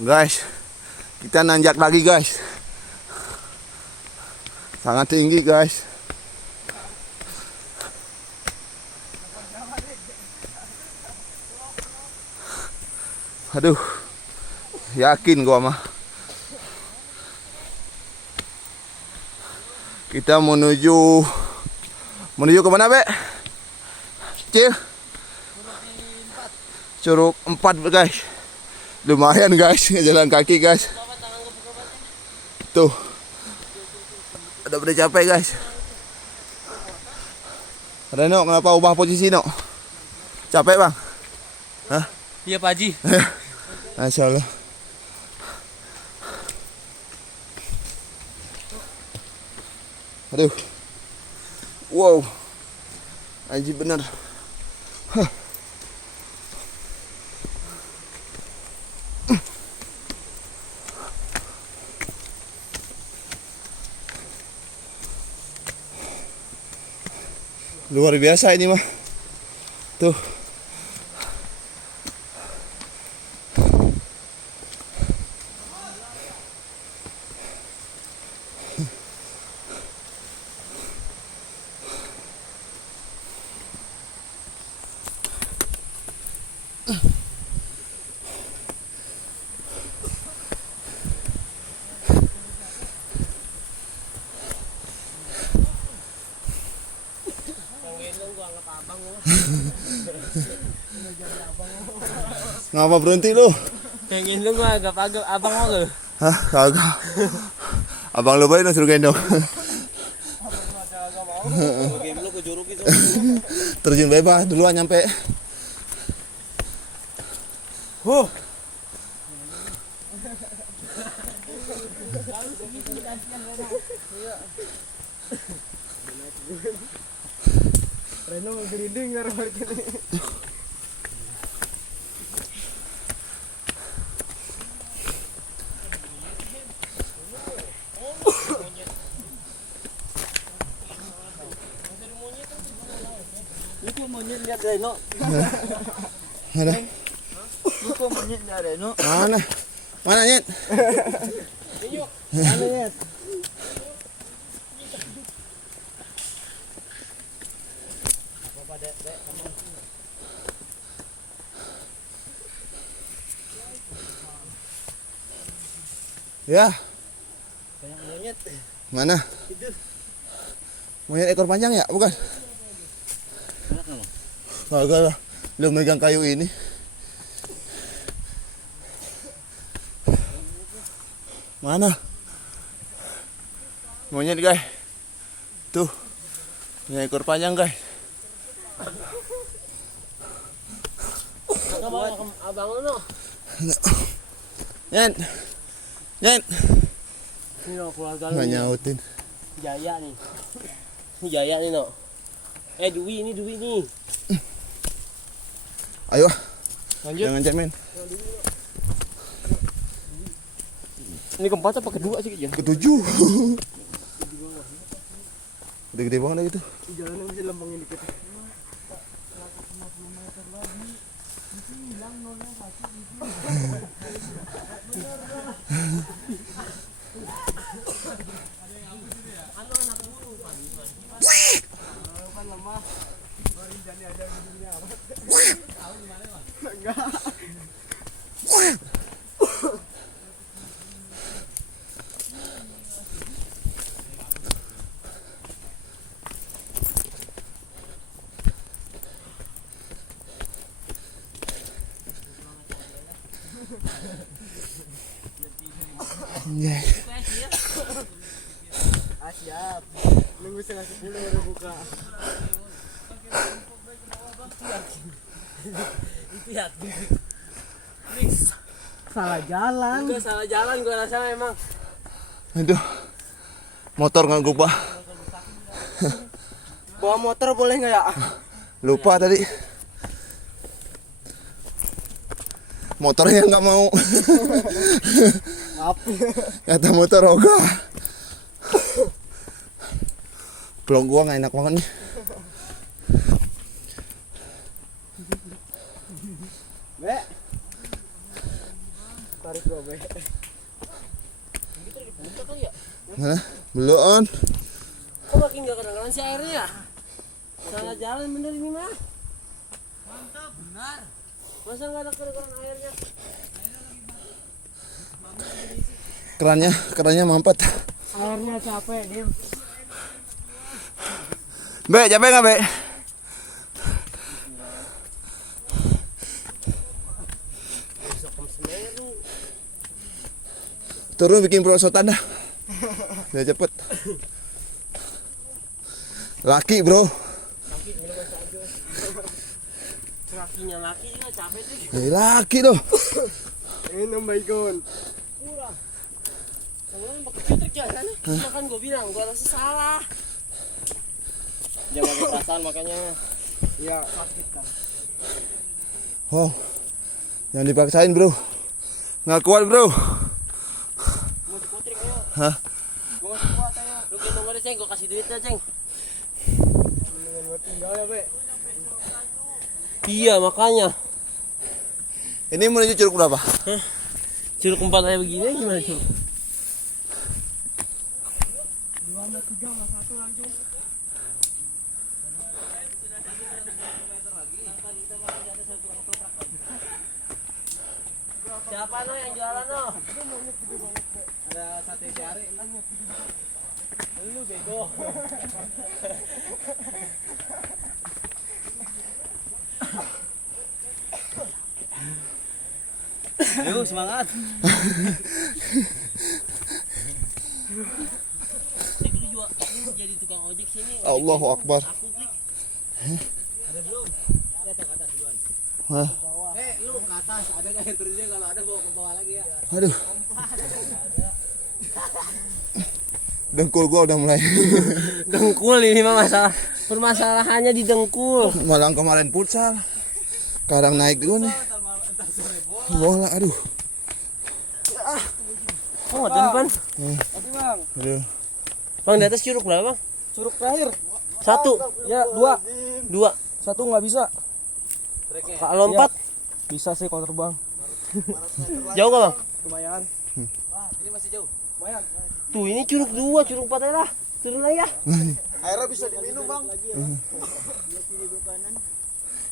Guys, kita nanjak lagi guys. Sangat tinggi guys. Aduh, yakin gua mah. Kita menuju ke mana, Be? Cil. Curug 4 guys. Lumayan guys, jalan kaki guys. Tuh. Udah pada capek guys. Reno, kenapa ubah posisi, no? Capek, Bang? Hah? Iya, Pak Haji. Masya Allah. Aduh. Wow. Anjir bener. Huh. Luar biasa ini mah. Tuh. Ngapa berhenti lu? Pengen lu gua agak abang mau lu. Hah, kagak. Abang lu baik suruh gendong. Game lu ke juruk itu. Terjun bebas duluan nyampe. Reno ngerinding ngar balik ini. Lu kok monyet lihat Reno? Ada. Lu kok monyet lihat Reno? Mana? Mana, Nyet? Mana Nyet? Ya. Banyak monyet. Mana? Itu. Monyet ekor panjang ya? Bukan? Enak enggak? Kagak lah. Lu megang kayu ini. Mana? Monyet guys. Tuh. Punya ekor panjang guys. Abang lu no. Nyet. Nyet. Ini no keluarga lu. Nggak nyautin. Jaya nih. Ini Jaya nih no. Dwi nih. Ayo. Lanjut. Jangan cemen. Ini keempat apa kedua sih Jan? Ketujuh. Gede-gede banget dah gitu. Jalan yang bisa lempengin dikit. Yeah. Siap. Nunggu setengah 10 baru buka. Itu ya. Salah jalan. Enggak salah jalan gua rasa emang. Itu motor nggak gua. Bawa motor boleh nggak ya? Lupa tadi. Motornya nggak mau. Apa? Kata motor ogah. Peluk gua nggak enak banget nih. Be. tarik gua be. Gitu diputar kali ya? Mana? Belum. Kok makin gak kadang-kadang si airnya ya? Salah jalan bener ini mah. Mantap, benar. Masa nggak ada kedengaran airnya? Kerannya mampet. Airnya capek, Dim. Be, capek nggak Be? Turun bikin perosotan dah. Udah cepet. Laki bro. Lakinya laki juga capek sih. Laki tuh. Ini baikon. Kurang. Soalnya pakai trik ya kan? Makan gue bilang, gue rasa salah. Jangan pakai perasaan makanya. Iya, sakit kan. Oh, jangan dipaksain bro. Nggak kuat bro. Mau dikutrik ayo. Hah? Gue masih kuat ayo. Lu gendong aja Ceng, gue kasih duitnya Ceng. Mendingan gue tinggal ya Be. Iya makanya. Ini menuju curug berapa? Curug 4 kayak begini gimana curug? 2 sama 3 sama 1 langsung. Siapa no yang jualan no? Ada sate jari lah. Lu bego. Ayo semangat. Dulu juga jadi tukang ojek sini. Allahu Akbar. Ada belum? Lihat ke atas duluan. Hah? Lu ke atas, ada nggak yang turunnya? Kalau ada bawa ke bawah lagi ya. Aduh. Dengkul gua udah mulai. Dengkul ini mah masalah. Permasalahannya di dengkul. Malang kemarin futsal. Sekarang naik dulu nih. Bola, aduh. Oh, dan Pan. Bang. Aduh. Bang di atas curug berapa, Bang? Curug terakhir. 1. Ya, 2. 2. 1 nggak bisa. Kalau lompat Bisa sih kalau terbang. jauh gak, Bang? Lumayan. Ini masih jauh. Lumayan. Tuh, ini curug 2, curug 4 aja lah. Turun lagi ya. Airnya bisa diminum, Bang.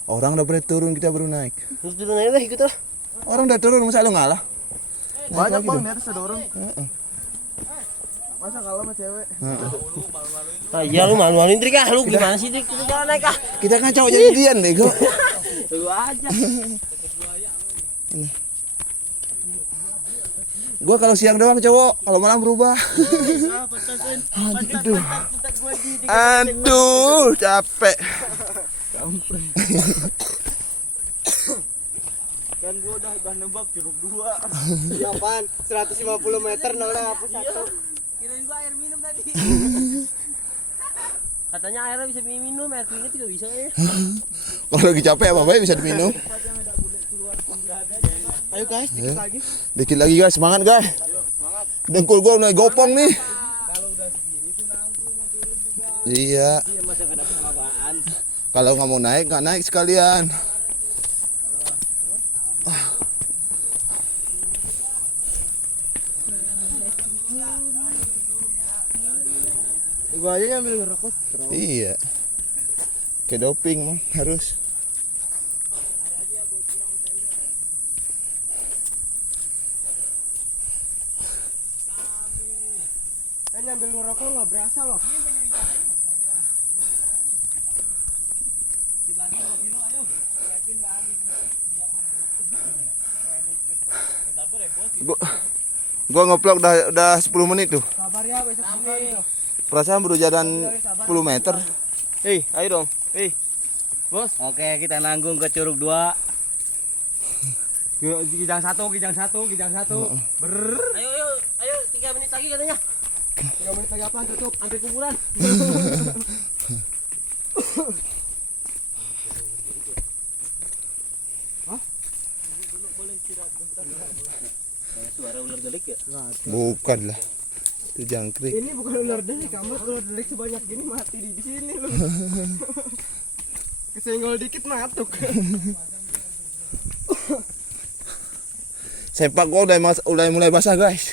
Orang udah pernah turun, kita baru naik. Terus turun aja lah, ikut lah. Orang udah turun, masa lu ngalah? Banyak Bang, di atas ada orang. Masa kalah sama cewek? Ah, iya lu malu-maluin Trik ah. Lu gimana sih Trik? Kita jalan naik ah. Kita kan cowok jadian bego. Lu aja. Gua kalau siang doang cowok, kalau malam berubah. Aduh. Aduh, capek. Kan gua udah nembak curug 2. Iya, Pan. 150 meter udah hapus 1. Kirain gua air minum tadi. Katanya airnya bisa minum, air keringet juga bisa ya. Kalau lagi capek apa-apa bisa diminum. Ayo guys, dikit lagi. Dikit lagi guys, semangat guys. Dengkul gua udah gopong nih. Iya. Iya masa enggak dapat apaan. Kalau nggak mau naik, nggak naik sekalian. Gua aja nyambil rokok. Iya. Kayak doping mah harus. Nyambil rokok nggak berasa loh. Gua ngeplok udah 10 menit tuh. Sabar ya, besok ini. Perasaan baru jalan 10 meter. Hei, ayo dong. Hei. Bos. Oke, kita nanggung ke Curug 2. Kijang 1. Ber. Ayo 3 menit lagi katanya. 3 menit lagi apa? Tutup. Hampir kuburan. Suara ular delik ya? Bukan lah. Itu jangkrik. Ini bukan ular delik, kamu ular delik sebanyak gini mati di sini lu. Kesenggol dikit matuk. Sepak gua udah mulai basah guys.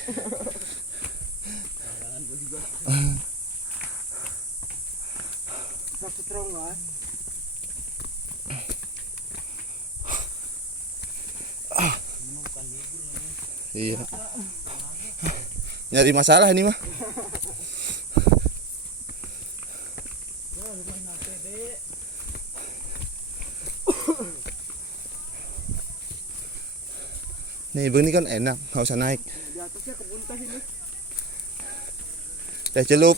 Satu terong lah. Iya. Nyari masalah ini mah. Nih begini kan enak, nggak usah naik. Di atasnya kebun teh ini. Teh celup.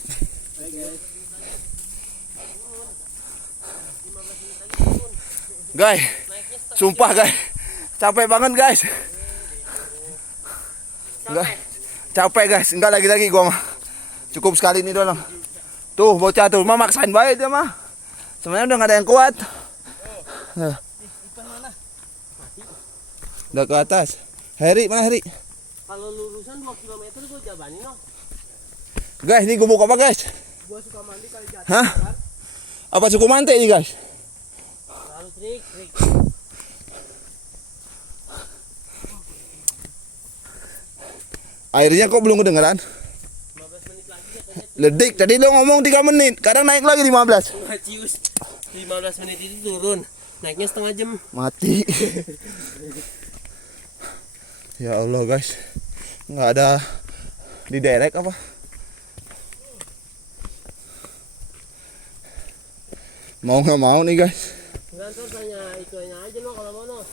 Guys, sumpah guys, capek banget guys. Enggak, capek guys, enggak lagi gua mah. Cukup sekali ini doang. Tuh bocah tuh, mah maksain baik dia mah. Sebenarnya udah nggak ada yang kuat. Udah ke atas. Heri, mana Heri? Kalau lurusan 2 km gue jabanin no. Guys, ini gubuk apa guys? Gua suka mandi kali jatuh. Hah? Apa suku mante ini guys? Lalu trik. Airnya kok belum kedengeran? 15 menit lagi katanya. Ledik, tadi lo ngomong 3 menit, kadang naik lagi 15. Cius. 15 menit itu turun. Naiknya setengah jam. Mati. Ya Allah guys, nggak ada di direct apa? Mau nggak mau nih guys. Enggak, ntar tanya itunya aja no kalau mau no.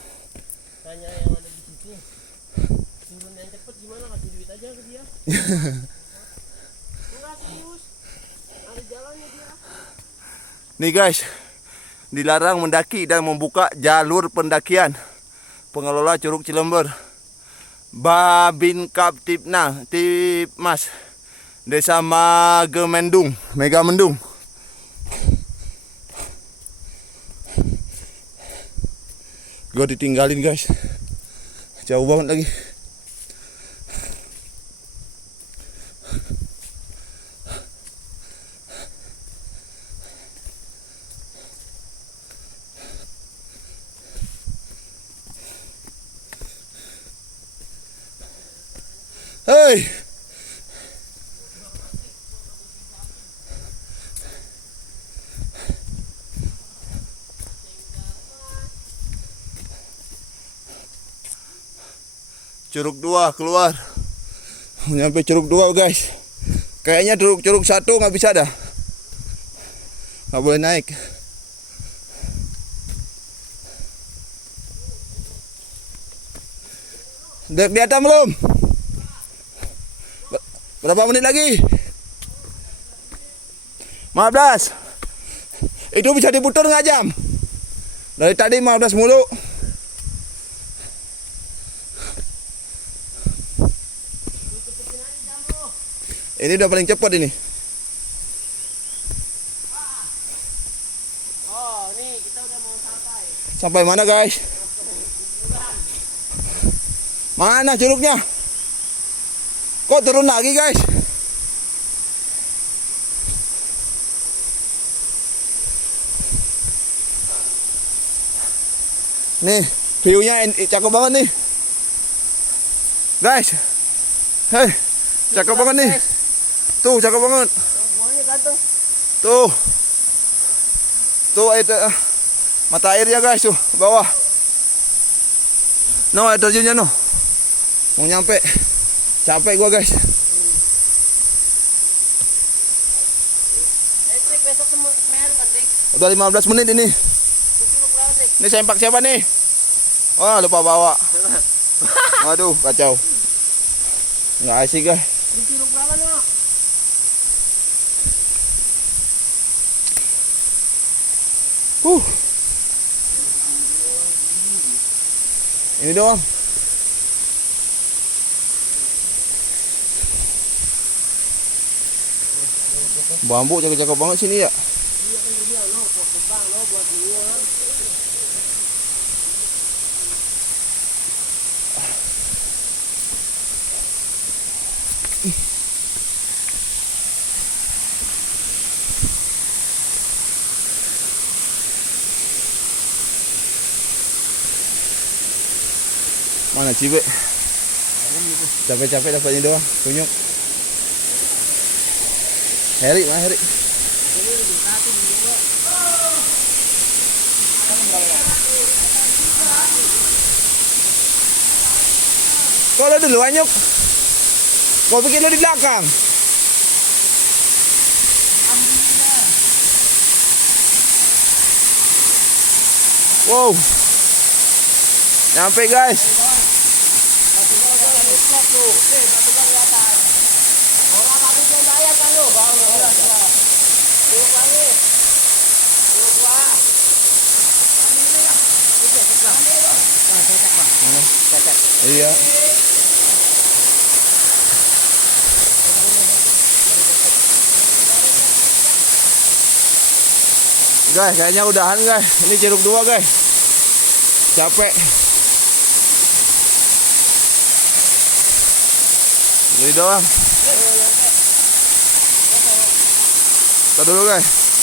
Tanya yang ada di situ. Turun yang cepet gimana, kasih duit aja ke dia. Enggak serius. Ada jalannya dia. Nih guys, dilarang mendaki dan membuka jalur pendakian. Pengelola Curug Cilember, Babin Kaptipna, Tipmas, Desa Megamendung. Gue ditinggalin guys, jauh banget lagi. Hei, Curug 2 keluar. Nyampe Curug 2 guys. Kayaknya Curug 1 nggak bisa dah. Nggak boleh naik. Udah kelihatan belum? Berapa menit lagi? 15. Itu bisa diputar nggak jam? Dari tadi 15 mulu. Ini udah paling cepat ini. Oh, nih kita udah mau sampai. Sampai mana guys? Mana curugnya? Kok turun lagi guys? Nih, view-nya cakep banget nih. Guys. Hei, cakep banget nih. Tuh, cakep banget. Buahnya ganteng. Tuh. Tuh itu mata airnya guys tuh, bawah. No, air terjunnya no. Mau nyampe. Capek gua guys. Trik besok semeru kan, Trik? Udah 15 menit ini. Curug berapa, Trik? Ini sempak siapa nih? Wah, lupa bawa. Waduh, kacau. Nggak asik guys. Di curug berapa, no? Ini doang. Bambu cakep-cakep banget sini ya. Iya kan dia no, buat kembang no, buat luar. Mana Cibe? Capek-capek dapatnya doang, kunyuk. Heri, mana Heri? Kau lo dulu Anyuk. Kau pikir lo di belakang? Wow. Nyampe guys. Iya. Guys, kayaknya udahan guys. Ini jeruk 2 guys. Capek. Ini doang. Kita dulu guys.